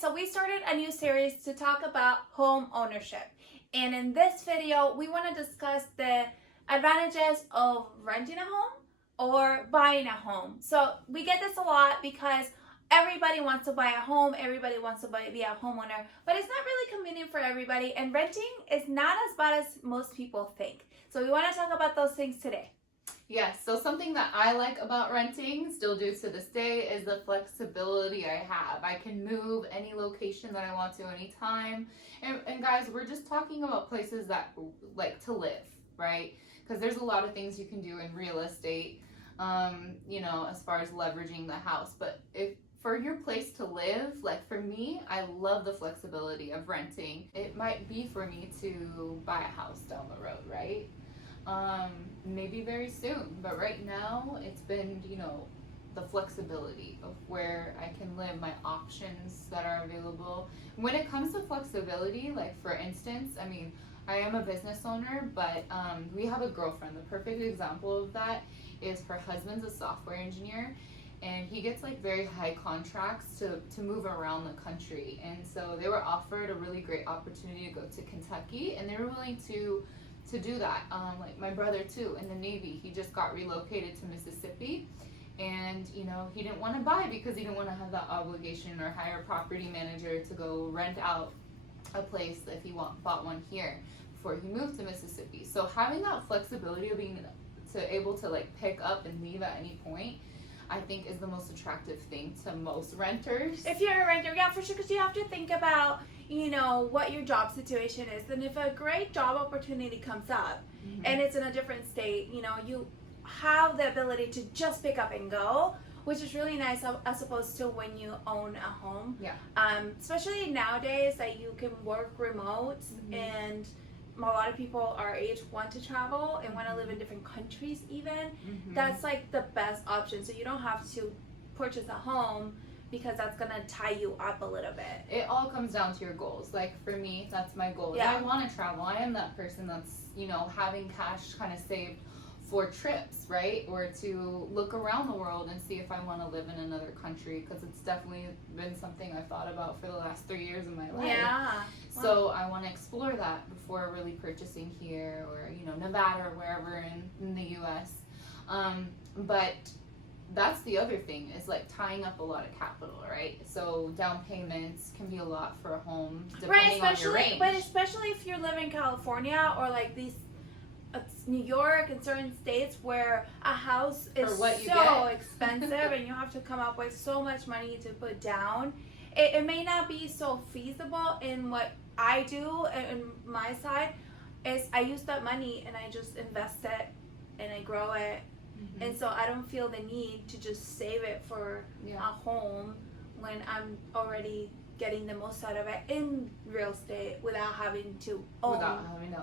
so we started a new series to talk about home ownership. And in this video, we want to discuss the advantages of renting a home or buying a home. So we get this a lot because everybody wants to buy a home, everybody wants to be a homeowner, but it's not really convenient for everybody, and renting is not as bad as most people think. So we want to talk about those things today. Yes, so something that I like about renting, still do to this day, is the flexibility I have. I can move any location that I want to anytime. And guys, we're just talking about places that like to live, right? Because there's a lot of things you can do in real estate, as far as leveraging the house. But if for your place to live, like for me, I love the flexibility of renting. It might be for me to buy a house down the road, right? Maybe very soon, but right now it's been, the flexibility of where I can live, my options that are available. When it comes to flexibility, like for instance, I am a business owner, but we have a girlfriend. The perfect example of that is her husband's a software engineer, and he gets like very high contracts to move around the country. And so they were offered a really great opportunity to go to Kentucky, and they were willing to do that. Like my brother too, in the Navy, he just got relocated to Mississippi, and he didn't want to buy because he didn't want to have that obligation or hire a property manager to go rent out a place if he bought one here before he moved to Mississippi. So having that flexibility of being able to like pick up and leave at any point, I think is the most attractive thing to most renters. If you're a renter, yeah, for sure, because you have to think about, what your job situation is. And if a great job opportunity comes up and it's in a different state, you have the ability to just pick up and go, which is really nice as opposed to when you own a home. Yeah. Especially nowadays that you can work remote, and a lot of people our age want to travel and want to live in different countries even. That's like the best option. So you don't have to purchase a home because that's going to tie you up a little bit. It all comes down to your goals. Like for me, that's my goal. Yeah. I want to travel. I am that person that's, having cash kind of saved for trips, right? Or to look around the world and see if I want to live in another country, because it's definitely been something I've thought about for the last 3 years of my life. Yeah. So I want to explore that before really purchasing here or, Nevada or wherever in the U.S. But that's the other thing, is like tying up a lot of capital, right? So down payments can be a lot for a home, depending on your range. But especially if you live in California or like these New York and certain states where a house is so expensive and you have to come up with so much money to put down, it may not be so feasible. In what I do in my side is I use that money and I just invest it and I grow it. And so I don't feel the need to just save it for a home when I'm already getting the most out of it in real estate without having to own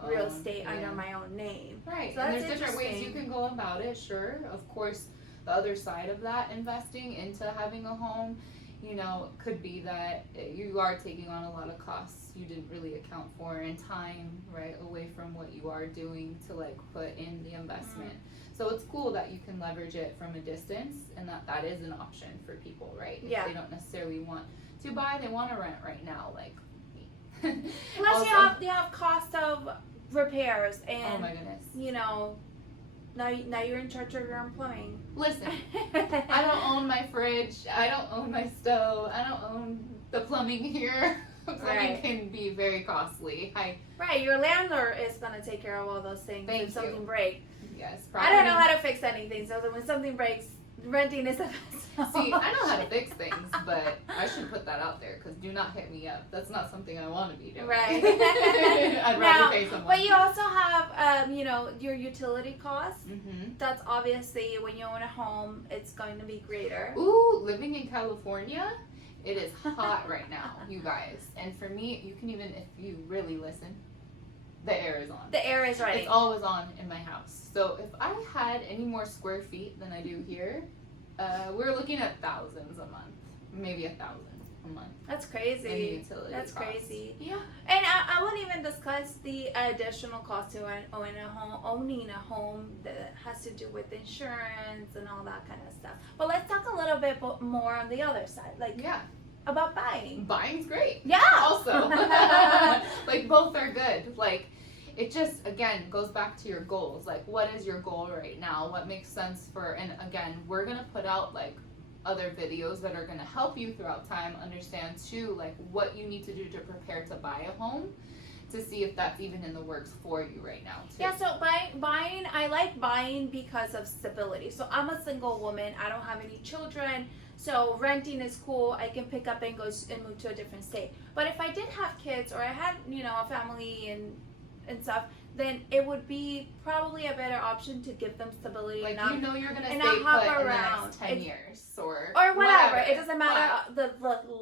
real estate under my own name. Right. So and there's different ways you can go about it, sure. Of course, the other side of that, investing into having a home, could be that you are taking on a lot of costs you didn't really account for, and time, right, away from what you are doing to like put in the investment. So it's cool that you can leverage it from a distance, and that is an option for people, right? If they don't necessarily want to buy, they want to rent right now, like me. Plus also, you have cost of repairs and oh my goodness. Now you're in charge of your own plumbing. Listen, I don't own my fridge, I don't own my stove, I don't own the plumbing here. Plumbing can be very costly. Right, your landlord is going to take care of all those things if something breaks. Yes, I don't know how to fix anything, so when something breaks, renting is the best. See, I know how to fix things, but I should put that out there, because do not hit me up. That's not something I want to be doing. Right. I'd rather pay someone. But you also have, your utility costs. That's obviously, when you own a home, it's going to be greater. Ooh, living in California, it is hot right now, you guys. And for me, you can even, if you really listen, the air is on. The air is running. It's always on in my house. So if I had any more square feet than I do here, we're looking at thousands a month, maybe 1,000 a month. That's crazy. That's crazy. Yeah. And I won't even discuss the additional cost to owning a home that has to do with insurance and all that kind of stuff. But let's talk a little bit more on the other side. Like, about buying? Buying's great. Yeah. Also, like both are good. Like it just again goes back to your goals. Like what is your goal right now? What makes sense for? And again, we're gonna put out like other videos that are gonna help you throughout time understand too, like what you need to do to prepare to buy a home, to see if that's even in the works for you right now too. Yeah, so buying, I like buying because of stability. So I'm a single woman. I don't have any children. So renting is cool. I can pick up and go and move to a different state. But if I did have kids or I had, a family and stuff, then it would be probably a better option to give them stability. Like you're gonna stay not put hop in the around. next 10 years or whatever. It doesn't matter the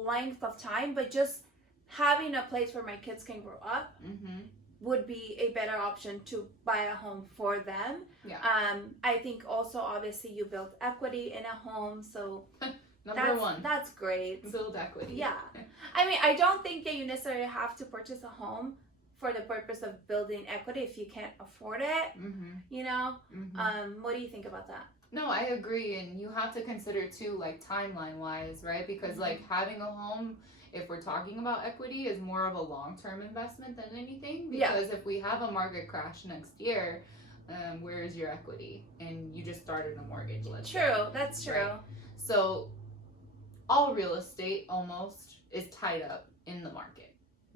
length of time, but just having a place where my kids can grow up would be a better option to buy a home for them. Yeah. I think also obviously you build equity in a home, so Number one. That's great. Build equity. Yeah. I mean, I don't think that you necessarily have to purchase a home for the purpose of building equity if you can't afford it. What do you think about that? No, I agree, and you have to consider too, like timeline wise, right? Because like having a home, if we're talking about equity, is more of a long-term investment than anything. Because if we have a market crash next year, where is your equity? And you just started a mortgage, let's say. True, that's true. Right? So all real estate almost is tied up in the market.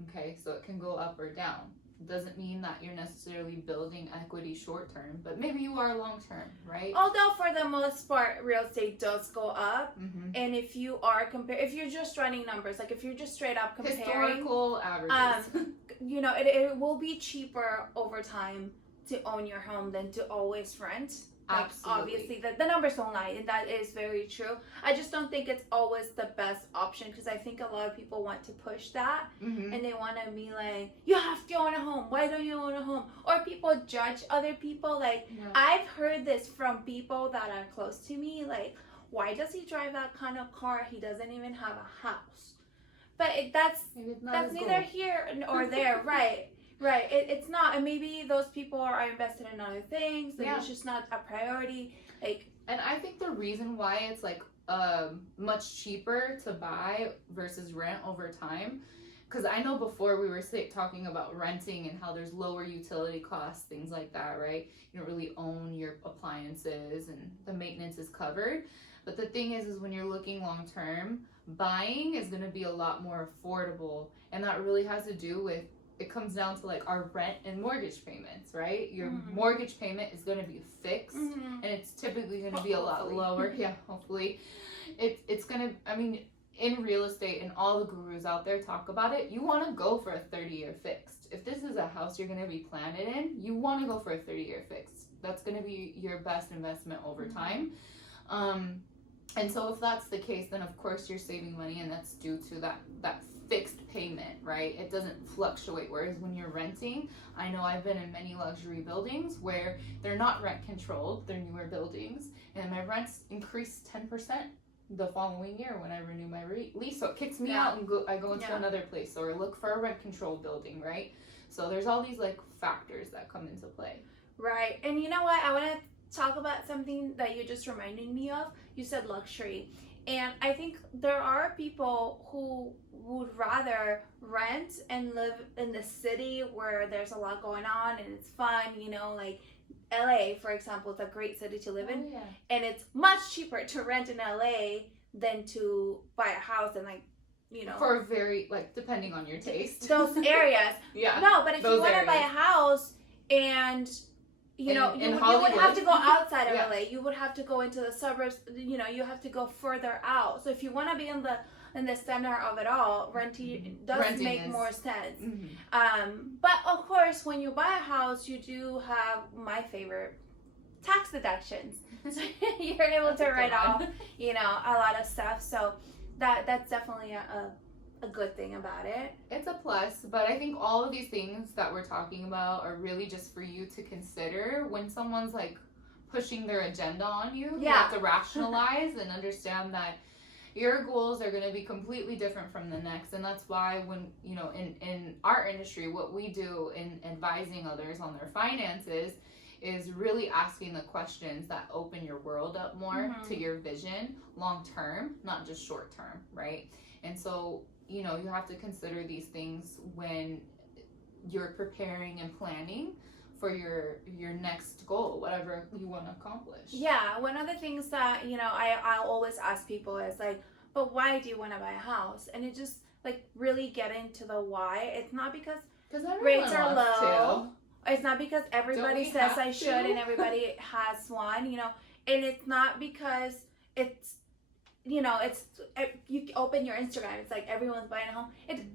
Okay, so it can go up or down. Doesn't mean that you're necessarily building equity short term, but maybe you are long term, right? Although for the most part, real estate does go up, and if you are if you're just running numbers, like if you're just straight up comparing historical averages, it will be cheaper over time to own your home than to always rent. Like, absolutely. Obviously, the numbers don't lie, and that is very true. I just don't think it's always the best option because I think a lot of people want to push that, and they want to be like, you have to own a home. Why don't you own a home? Or people judge other people. Like, I've heard this from people that are close to me. Like, why does he drive that kind of car? He doesn't even have a house. But that's neither here or there, right? Right, it's not, and maybe those people are invested in other things, and it's just not a priority. And I think the reason why it's like much cheaper to buy versus rent over time, because I know before we were talking about renting and how there's lower utility costs, things like that, right? You don't really own your appliances and the maintenance is covered. But the thing is when you're looking long term, buying is going to be a lot more affordable, and that really has to do with, it comes down to like our rent and mortgage payments, right? Your mortgage payment is going to be fixed, and it's typically going to be a lot lower. Yeah, hopefully. It's going to, I mean, in real estate, and all the gurus out there talk about it, you want to go for a 30-year fixed. If this is a house you're going to be planted in, you want to go for a 30-year fixed. That's going to be your best investment over time. And so if that's the case, then of course you're saving money, and that's due to that fixed payment, right? It doesn't fluctuate. Whereas when you're renting, I know I've been in many luxury buildings where they're not rent controlled, they're newer buildings, and my rents increased 10% the following year when I renew my lease. So it kicks me out, and I go into another place or look for a rent controlled building, right? So there's all these like factors that come into play. Right. And you know what? I want to talk about something that you just reminded me of. You said luxury. And I think there are people who would rather rent and live in the city where there's a lot going on and it's fun, like LA, for example, is a great city to live in. Yeah. And it's much cheaper to rent in LA than to buy a house and for very, like, depending on your taste. Those areas. No, but if you want to buy a house and you would have to go outside of LA. You would have to go into the suburbs. You have to go further out. So if you want to be in the center of it all, renting make more sense. But of course, when you buy a house, you do have my favorite, tax deductions. So you're able to write off, a lot of stuff. So that's definitely a good thing about it. It's a plus, but I think all of these things that we're talking about are really just for you to consider when someone's like pushing their agenda on you. You have to rationalize and understand that your goals are going to be completely different from the next. And that's why when, in our industry, what we do in advising others on their finances is really asking the questions that open your world up more to your vision long term, not just short term, right? And so, you know, you have to consider these things when you're preparing and planning for your next goal, whatever you want to accomplish. Yeah, one of the things that, you know, I'll always ask people is like, but why do you want to buy a house? And it just like really get into the why. It's not because rates are low. It's not because everybody says I should and everybody has one, you know, and it's not because it's, you know, it's, you open your Instagram, it's like everyone's buying a home.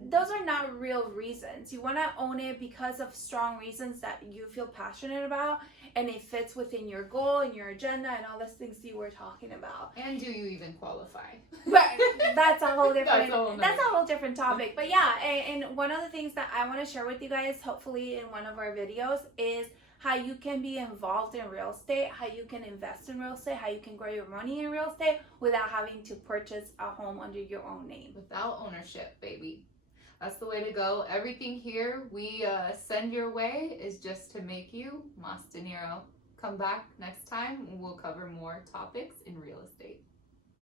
Those are not real reasons. You want to own it because of strong reasons that you feel passionate about, and it fits within your goal and your agenda and all those things you were talking about. And do you even qualify? But that's a whole different that's a whole different topic. But yeah, and one of the things that I want to share with you guys, hopefully in one of our videos, is how you can be involved in real estate, how you can invest in real estate, how you can grow your money in real estate without having to purchase a home under your own name. Without ownership, baby. That's the way to go. Everything here we send your way is just to make you mas dinero. Come back next time and we'll cover more topics in real estate.